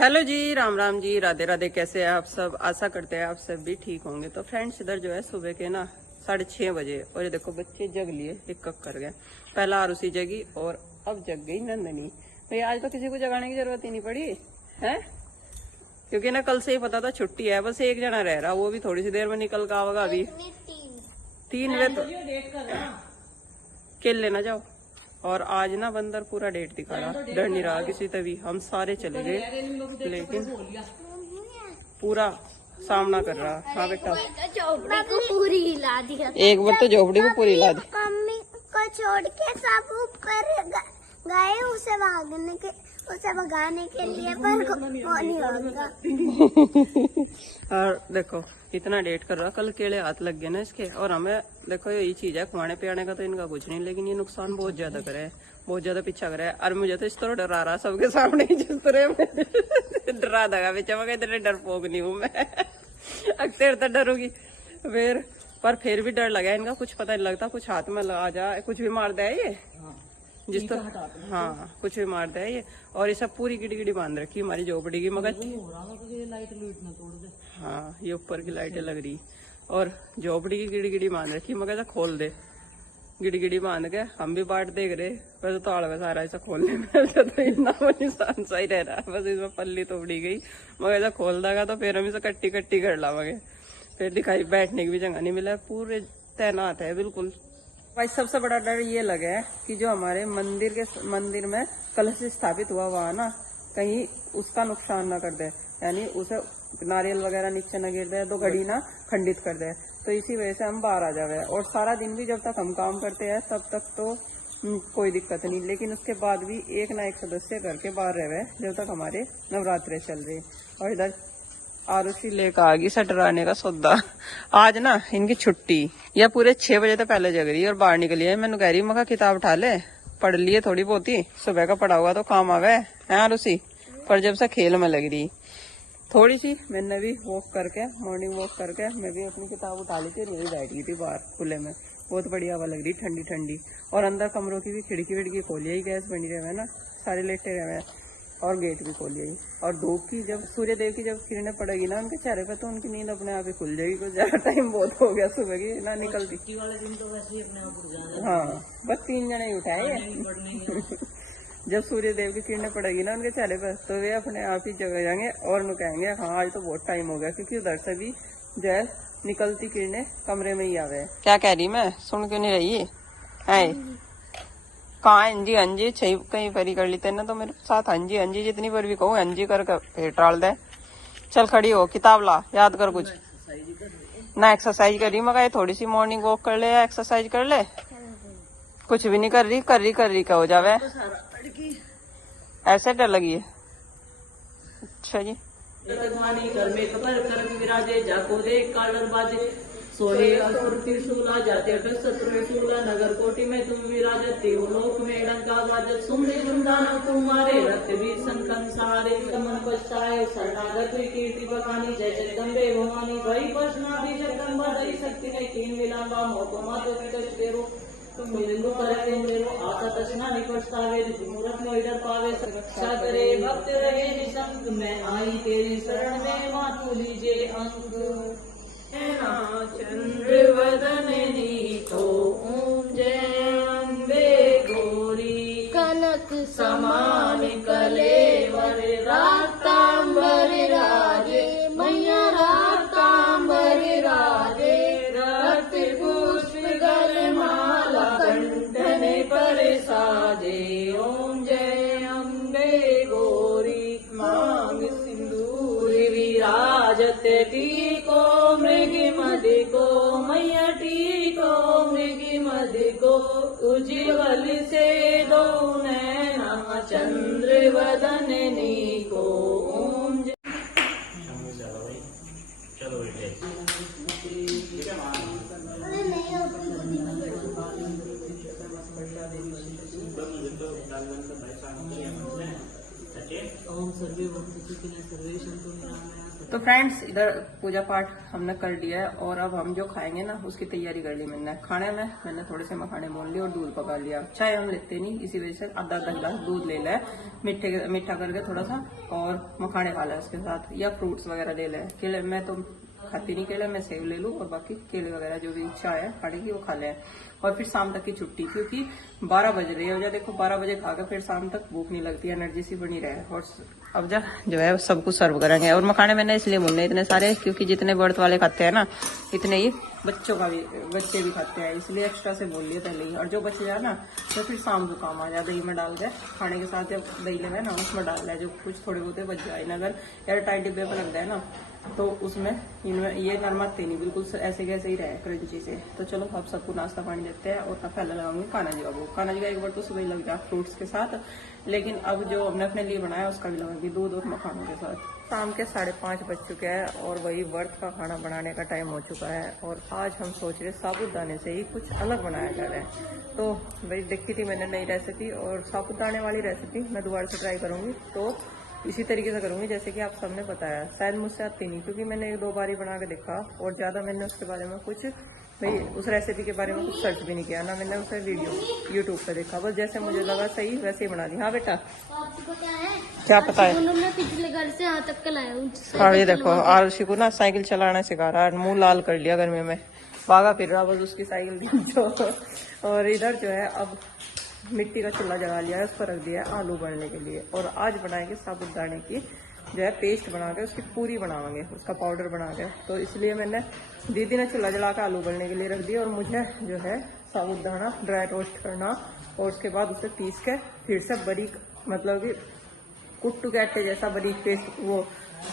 Hello जी, राम राम जी, राधे राधे। कैसे हैं आप सब? आशा करते हैं आप सब भी ठीक होंगे। तो फ्रेंड्स, इधर जो है सुबह के ना 6:30 बजे, और ये देखो बच्चे जग लिए, एक कक कर गए। पहला आरुषि जगी और अब जग गई नंदनी। तो आज तो किसी को जगाने की जरूरत ही नहीं पड़ी है, क्योंकि ना कल से ही पता था छुट्टी है। बस एक जना रह रहा, वो भी थोड़ी सी देर में निकल का आवेगा। अभी 3 बजे तो खेल लेना जाओ। और आज ना बंदर पूरा डेट दिखा रहा, डर नहीं रहा किसी तभी। हम सारे चले गए, लेकिन पूरा सामना कर रहा। हाँ बेटा, झोपड़ी को पूरी हिला दिया। एक बार तो झोपड़ी को पूरी हिला दी। मम्मी को छोड़ के सब ऊपर गए उसे भगाने के लिए, पर वो नहीं होगा। और देखो इतना डेट कर रहा, कल केले हाथ लग गए ना इसके। और हमें देखो यही चीज है, खुआने पियाने का तो इनका कुछ नहीं, लेकिन ये नुकसान बहुत ज्यादा करे है, बहुत ज्यादा पीछा करे है। और मुझे तो इस तरह डरा रहा सबके सामने, जिस तरह डरा देगा बेचा। मैं इतने डरपोक नहीं हूँ मैं, अक्सर तो डरूंगी फिर, पर भी डर लगा इनका। कुछ पता नहीं लगता, कुछ हाथ में लगा जाए, कुछ भी मार दे ये जिस तरह। हाँ, कुछ भी मार दे ये। और ये सब पूरी गिड़ी गिड़ी बांध रखी हमारी झोपड़ी की, मगर हाँ ये ऊपर की लाइटें लग रही, और झोपड़ी की गिड़ी गिड़ी बांध रखी, मगर खोल दे। गिड़ी गिड़ी बांध के हम भी बाट देख रहे, वैसे तो आड़ सारा ऐसा खोलने में तो इतना वो निशान सा ही रह रहा है। बस इसमें पल्ली तोड़ी गई, मगर ऐसा खोल देगा तो फिर हम इसे कट्टी कट्टी कर लावांगे। फिर दिखाई बैठने की भी जगह नहीं मिला, पूरे तैनात है बिल्कुल। भाई सबसे बड़ा डर ये लगा है कि जो हमारे मंदिर में कलश स्थापित हुआ हुआ ना, कहीं उसका नुकसान न कर दे, यानी उसे नारियल वगैरह नीचे न गिर दे, तो घड़ी ना खंडित कर दे। तो इसी वजह से हम बाहर आ जावे। और सारा दिन भी जब तक हम काम करते हैं तब तक तो कोई दिक्कत नहीं, लेकिन उसके बाद भी एक ना एक सदस्य घर के बाहर रहे जब तक हमारे नवरात्रे चल रहे। और इधर आरुषि लेकर आ गई सटराने का सौदा। आज ना इनकी छुट्टी, या पूरे 6 बजे तो पहले जग रही और बाहर निकली है। मैंने कह रही मगर किताब उठा ले, पढ़ लिए थोड़ी बहुत ही, सुबह का पढ़ा हुआ तो काम आवे है आरुषि। पर जब से खेल में लग रही थोड़ी सी, मैंने भी वॉक करके, मॉर्निंग वॉक करके मैं भी अपनी किताब उठा ली थी, यही बैठ गई थी बाहर खुले में। बहुत बढ़िया हवा लग रही, ठंडी ठंडी। और अंदर कमरों की भी खिड़की विड़की खोली ही, गैस बनी रहे ना, सारे लेटे रहे, और गेट भी खोलिए। और धूप की जब सूर्य देव की जब किरणें पड़ेगी ना उनके चेहरे पे, तो उनकी नींद अपने आप ही खुल जाएगी। कुछ ज्यादा टाइम बहुत हो गया सुबह की ना निकलती वाले दिन तो वैसे ही अपने आप उठ जाना। हाँ, बस 3 जने ही उठाए। जब सूर्य देव की किरणें पड़ेगी ना उनके चेहरे पर, तो वे अपने आप ही जग जाएंगे और उन्हें कहेंगे हाँ आज तो बहुत टाइम हो गया, क्योंकि उधर से भी जो है निकलती किरणें कमरे में ही आवे। क्या कह रही मैं, सुन क्यों नहीं रही है? कहाँ अंजी अंजी छही कहीं परी कर ली तेने तो मेरे साथ। अंजी अंजी जितनी बार भी कहूँ अंजी कर फिर टाल दे। चल खड़ी हो, किताब ला, याद कर कुछ ना। एक्सरसाइज कर रही मगर थोड़ी सी मॉर्निंग वॉक कर ले, एक्सरसाइज कर ले। कुछ भी नहीं कर रही क्या हो जावे, ऐसे डर लगी है। अच्छा जी, घर में कर विराजे जाको दे कालर बाजे सोहे असुर त्रिशूला जाते शत्रु शूला नगर कोटि में तुम विराजते हो लोक में डंका बाजत सुंदे वृंदान तुम्हारे रक्त भी संकन सारे मन पछताए शरणागत कीर्ति बखानी जय जगदम्बे भवानी भई पशनाभि जगदम्बा दई शक्ति में कीन विलांबा मोकमा तो पितश तेरो तुम बिंदु करते मेरो आता तस्ना निपछतावे मूरत में इधर पावे रक्षा करे भक्त रहे निशंक मैं आई तेरी शरण में मातु लीजे अंक चंद्र वदन नीतो जय अम्बे गौरी कनक समान कलेवर रातांबर राजे मैया रातांबर राजे रक्त पुष्प गल माला कंठन पर साजे ओम जय अम्बे गौरी मांग सिंदूर विराजत टीको मृग मदि को मैया टीको मृग मदि को उज्ज्वल से दो नैना चंद्र वदन नीको ओम चलो ओम सर्वे तो फ्रेंड्स इधर पूजा पाठ हमने कर लिया है और अब हम जो खाएंगे ना उसकी तैयारी कर ली मैंने। खाने में मैंने थोड़े से मखाने मोल लिए और दूध पका लिया। चाय हम लेते नहीं, इसी वजह से आधा आधा गिलास दूध ले लिया, मीठा करके थोड़ा सा, और मखाने खा लिया उसके साथ, या फ्रूट्स वगैरह ले लिया। केले मैं तो खाती नहीं केले, मैं सेब ले लूँ और बाकी केले वगैरह जो भी इच्छा है खाने की वो खा ले। और फिर शाम तक की छुट्टी, क्योंकि 12 बज रही है और देखो 12 बजे खाकर फिर शाम तक भूख नहीं लगती, एनर्जी सी बनी रहे। और अब जो है सब कुछ सर्व करेंगे। और मखाने मैंने इसलिए मुन्ने इतने सारे, क्योंकि जितने व्रत वाले खाते हैं ना इतने ही बच्चे भी खाते हैं, इसलिए एक्स्ट्रा से बोल लिए पहले ही। और जो बच जाए ना तो फिर शाम को काम आ जाए, दही में डाल दे खाने के साथ, जब दही लगे ना उसमें डाल दे, जो कुछ थोड़े बहुत बच जाए ना, अगर एयर टाइट डिब्बे पर लग जाए ना तो उसमें इनमें ये नरमाते नहीं, बिल्कुल ऐसे कैसे ही रहे क्रंची से। तो चलो अब सबको नाश्ता पानी देते हैं। और पहले लगाऊंगी कान्हा जी का भोग। कान्हा जी का एक बार तो सुबह ही लग जाए फ्रूट्स के साथ, लेकिन अब जो हमने अपने लिए बनाया उसका भी लगाऊंगी दूध और मखानों के साथ। शाम के 5:30 बज चुके हैं और वही व्रत का खाना बनाने का टाइम हो चुका है। और आज हम सोच रहे साबूदाने से ही कुछ अलग बनाया जा रहा है। तो वही देखी थी मैंने नई रेसिपी, और साबूदाने वाली रेसिपी मैं दोबारा से ट्राई करूंगी। तो इसी तरीके से करूंगी जैसे कि आप सबने बताया। शायद मुझसे आती नहीं, क्योंकि मैंने 1-2 बार ही बना के देखा और ज्यादा मैंने उसके बारे में कुछ भाई उस रेसिपी के बारे में कुछ सर्च भी नहीं किया ना, मैंने उसे वीडियो यूट्यूब पे देखा, बस जैसे मुझे लगा सही वैसे ही बना दी। हाँ बेटा आपको क्या है? क्या पता है? मैं पिछले घर से यहाँ तक लाया हूँ। हाँ ये देखो आरुषि को ना साइकिल चलाना सिखा रहा है, मुंह लाल कर लिया गर्मी में, भागा फिर रहा बस उसकी साइकिल। और इधर जो है अब मिट्टी का चूल्हा जगा लिया है, उस पर रख दिया है आलू उबालने के लिए। और आज बनाएंगे साबूदाने की जो है पेस्ट बना के उसकी पूरी बनावांगे, उसका पाउडर बना के। तो इसलिए मैंने दीदी ने चूल्हा जला के आलू उबालने के लिए रख दिया, और मुझे जो है साबूदाना ड्राई रोस्ट करना और उसके बाद उसे पीस के फिर से बारीक, मतलब कि कुट्टू के आटे जैसा बारीक पेस्ट, वो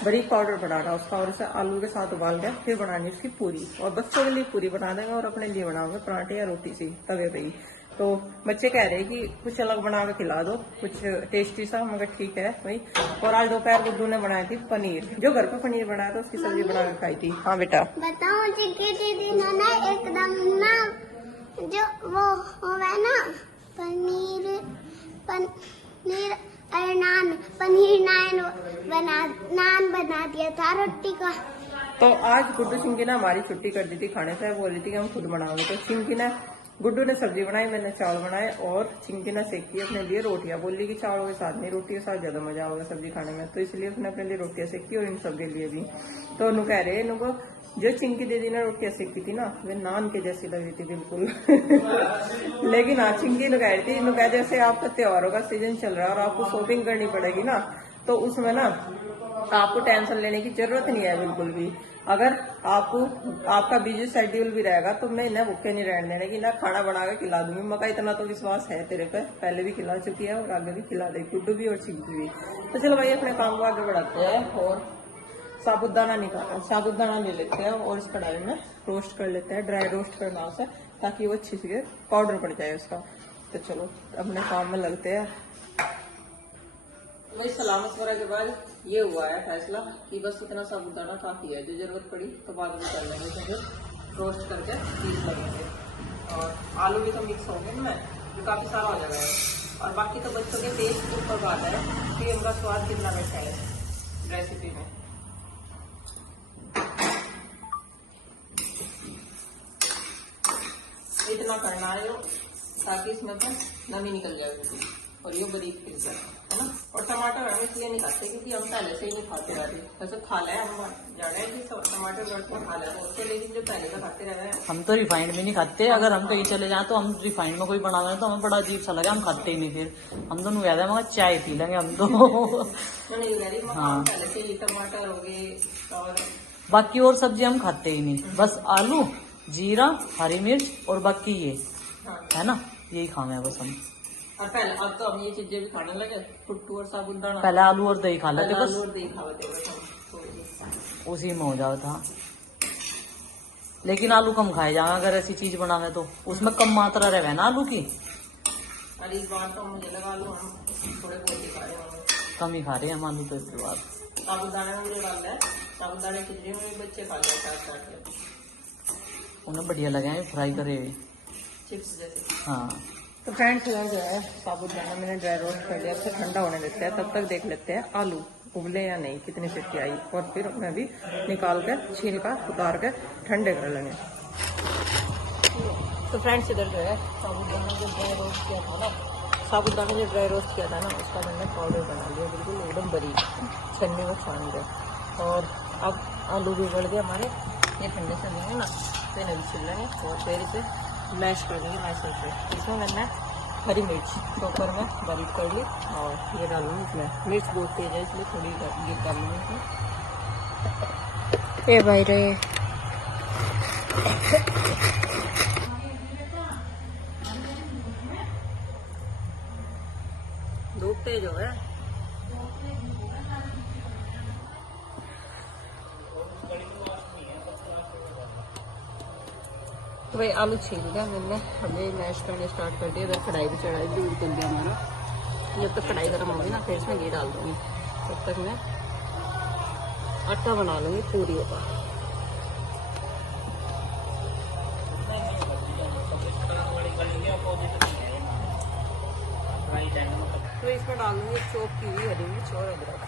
बारीक पाउडर बनाना उसका, और उसे आलू के साथ उबाल के फिर बनानी उसकी पूरी। और बच्चों के लिए पूरी बना देंगे और अपने लिए बनाओगे पराठे या रोटी सी तवे पे ही। तो बच्चे कह रहे हैं कि कुछ अलग बना के खिला दो, कुछ टेस्टी सा, मगर ठीक है भाई। और आज दोपहर गुड्डू ने बनाई थी पनीर, जो घर पे पनीर बनाया था उसकी सब्जी बना के खाई थी। हाँ बेटा बताओ चिक्की दीदी ने ना एकदम ना जो वो है ना पनीर अरे पनीर नान बना दिया था रोटी का। तो आज गुड्डू चिंकी ने हमारी छुट्टी कर दी थी खाने से, बोल रही थी कि हम खुद बनाओगे। तो चिंकी ने गुड्डू ने सब्जी बनाई, मैंने चावल बनाए, और चिंकी ने सेकी अपने लिए रोटियां। बोली कि चावलों के साथ नहीं, रोटी के साथ ज्यादा मजा होगा सब्जी खाने में, तो इसलिए उसने अपने लिए रोटियां सेकी और इन सब के लिए भी। तो उन्होंने कह रहे इनको जो चिंकी दीदी ने रोटियां सेकी थी ना वे नान के जैसी लग रही थी बिल्कुल। लेकिन हाँ चिंकी ने कह रही थी, कह जैसे आपका त्योहारों का सीजन चल रहा है और आपको शॉपिंग करनी पड़ेगी ना, तो उसमें ना आपको टेंशन लेने की जरूरत नहीं है बिल्कुल भी। अगर आपका बिजी शेड्यूल भी रहेगा तो मैं इन्हें भूखे नहीं रहने देने की, ना खाना बना के खिला दूंगी। मका इतना तो विश्वास है तेरे पे, पहले भी खिला चुकी है और आगे भी खिला देगी गुड्डू भी और चिंकी भी। तो चलो भाई अपने काम को आगे बढ़ाते हैं और साबूदाना ले लेते हैं और इस कढ़ाई में रोस्ट कर लेते हैं, ड्राई रोस्ट करना उसे, ताकि वो अच्छी सी पाउडर पड़ जाए उसका। तो चलो अपने काम में लगते हैं। भाई सलाह मशवरा के बाद ये हुआ है फैसला कि बस इतना साबूदाना काफी है, जो जरूरत पड़ी तो बाद में कर लेंगे, तो फिर रोस्ट करके पीस लगेंगे। और आलू भी तो मिक्स होंगे इनमें, जो काफी सारा हो जाएगा। और बाकी तो बच्चों के टेस्ट के ऊपर बात है कि उनका स्वाद कितना बैठा है रेसिपी में। इतना करना है ताकि इसमें तो नमी निकल जाए और ये बारीक पिस जाए, है ना। और टमाटर हम इसलिए नहीं खाते क्योंकि हम पहले से ही नहीं खाते रहते, वैसे खा ले हम जाने कि टमाटर वर्ष में खा लेते, लेकिन जो पहले का खाते रहते हैं। हम तो रिफाइंड में नहीं खाते, अगर हम कहीं चले जाए तो हम रिफाइंड में कोई बना रहे तो हमें बड़ा अजीब सा लगे, हम खाते ही नहीं। फिर हम दोनों कहते हैं मगर चाय पी लेंगे हम तो। हाँ पहले से ही टमाटर हो गए और बाकी और सब्जी हम खाते ही नहीं, बस आलू जीरा हरी मिर्च और बाकी ये है ना, यही खाना है बस हम। और पहले अब तो हम ये चीजें भी खाने लगे, कुट्टू और साबूदाना। पहले आलू और दही खा लेते बस, आलू और दही खा लेते उसी में हो जाता था। लेकिन आलू कम खाए जाए अगर ऐसी चीज बनावे तो, उसमें कम मात्रा रहे ना आलू की। अरे इस बार तो मुझे लगा आलू हम थोड़े बहुत ही खा रहे हैं, कम ही खा रहे हैं हम आलू तो इसके बाद। साबूदाने में मुझे डाल है, साबूदाने खिचड़ी में बच्चे खा लेते काट काट के, उन्हें बढ़िया लगे हैं फ्राई करे हुए चिप्स जैसे। हाँ तो फ्रेंड्स जो है साबूदाना मैंने ड्राई रोस्ट कर लिया, उसे ठंडा होने देते हैं, तब तक देख लेते हैं आलू उबले या नहीं, कितनी सीटी आई, और फिर मैं भी निकाल के छिलका उतार के ठंडे कर लेंगे। तो फ्रेंड्स इधर जो है साबुदाना जो ड्राई रोस्ट किया था ना, उसका मैंने पाउडर बना लिया बिल्कुल एकदम बारीक, छन्नी में छान के। और अब आलू भी उबल गए हमारे, ये ठंडे से लेंगे ना तो इन्हें भी छिल लेंगे और फिर इसे मैश कर देंगे मैशर से। इसमें मैंने हरी मिर्च चॉपर में बारीक कर ली और ये डालूंगी इसमें। मिर्च बहुत तेज है इसलिए थोड़ी ये डालूंगी इसमें। ए भाई रे धूप तेज हो गया। तो भाई आलू छील दिया मैंने, हमें मैश करने स्टार्ट कर दिया। इधर कढ़ाई भी चढ़ाई, दूध कर दिया हमारा। जब तक कढ़ाई गर्म होगी ना फिर इसमें घी डाल दूँगी, तब तक मैं आटा बना लूँगी पूरियों का। तो इसमें डालूंगी चॉप की हुई हरी मिर्च और अदरक।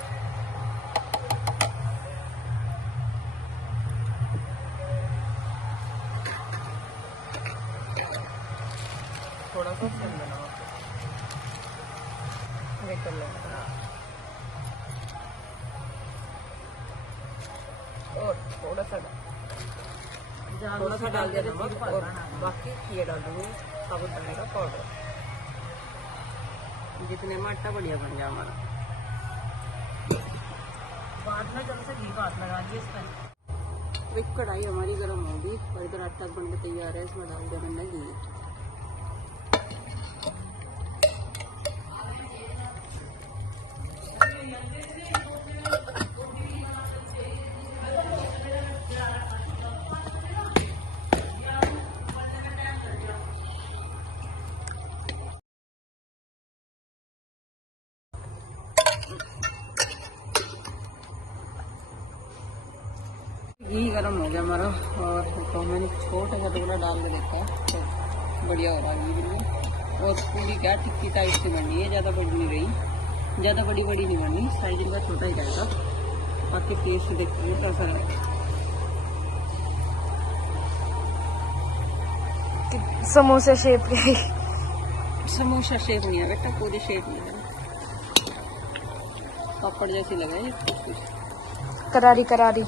थोड़ा सा फ्लेम बनाओ, ये कर लेंगे और थोड़ा सा डाल दिया नमक, और बाकी ये डाल दूंगी साबुदाने का पाउडर, जितने में आटा बढ़िया बन गया हमारा। बाद में जब से घी का हाथ लगा दिया इसमें। एक कढ़ाई हमारी गर्म होगी और इधर आटा बन के तैयार है, इसमें डाल दिया मैंने घी। घी गर्म हो गया हमारा और तो मैंने छोटा सा टुकड़ा डाल के देखा तो बढ़िया हो रहा है घी बिल्कुल। और पूरी क्या टिक्की टाइप से बनी है, ज़्यादा बड़ी नहीं रही, ज़्यादा बड़ी नहीं बनी, साइज इनका छोटा ही रहेगा। बाकी टेस्ट देखते हैं कैसा है। समोसा शेप के, समोसा शेप नहीं है बेटा, पूरी शेप नहीं है, पापड़ जैसी लगे कुछ कुछ करारी करारी।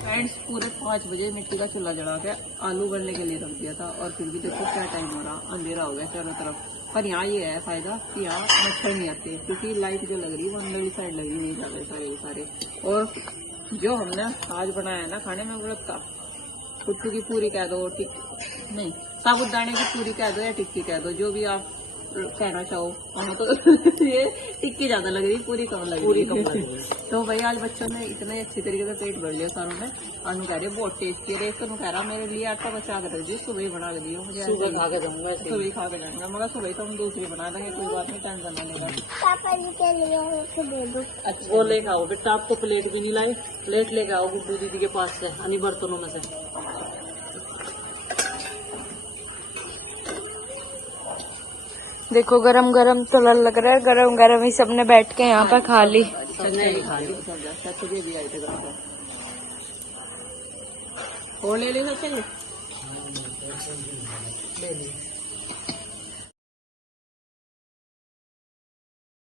फ्रेंड्स पूरे 5 बजे मिट्टी का चूल्हा जला के आलू उबलने के लिए रख दिया था, और फिर भी देखो क्या टाइम हो रहा, अंधेरा हो गया चारों तरफ। पर यहाँ ये है फायदा कि यहाँ मच्छर नहीं आते, क्योंकि लाइट जो लग रही है वो अंदर साइड लगी नहीं जाते सारे। और जो हमने आज बनाया है ना खाने में, वो का कुट्टू की पूरी कह दो, नहीं साबुदाने की पूरी कह दो या टिक्की कह दो, जो भी आप कहना चाहो। हाँ तो ये टिक्की ज्यादा लग रही, पूरी कम लग रही। तो भाई आज बच्चों ने इतने अच्छी तरीके से पेट भर लिया सारों ने। अनु कह रहे बहुत टेस्टी है, तो कह रहा मेरे लिए आटा बचा कर रख दियो, सुबह ही बना के दियो मुझे, सुबह खा के जाऊंगा, सुबह खा के जाऊंगा। मगर सुबह तो हम दूसरी बना देंगे, कोई बात नहीं, टेंशन नहीं लेगा। पापा जी के लिए दे दो। अच्छा वो लेके आओ बेटा, आपको प्लेट भी नहीं लाई, प्लेट लेके आओ गुड्डू दीदी के पास से, अन्य बर्तनों में से। देखो गरम गरम तला लग रहा है, गरम गरम ही सबने बैठ के यहाँ पर खा ली। और ले लेना चाहिए।